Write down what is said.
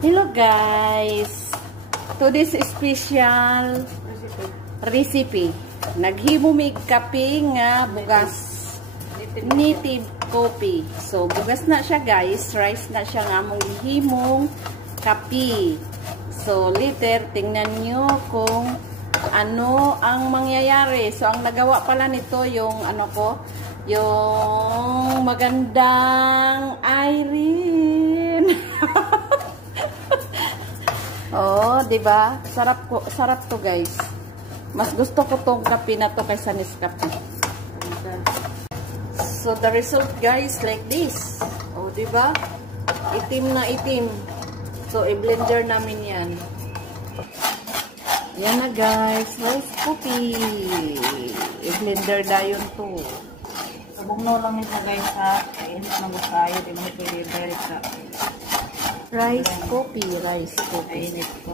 Hello guys! Today's special recipe. Naghimo mig kape nga bugas. Native coffee. So, bugas na siya guys. Rice na siya nga mong himong kape. So, later, tingnan nyo kung ano ang mangyayari. So, ang nagawa pala nito yung yung magandang Irene. Oh, 'di ba? Sarap to, guys. Mas gusto ko tong kape na to kaysa Nescafe. So the result, guys, like this. Oh, 'di ba? Itim na itim. So i-blender namin 'yan. Yan na, guys. Rice coffee. I-blender dayon to. Sabugno lang nito, guys, ha. Ayun na tayo, di mo pwede direct sa rice coffee. Ayun ito.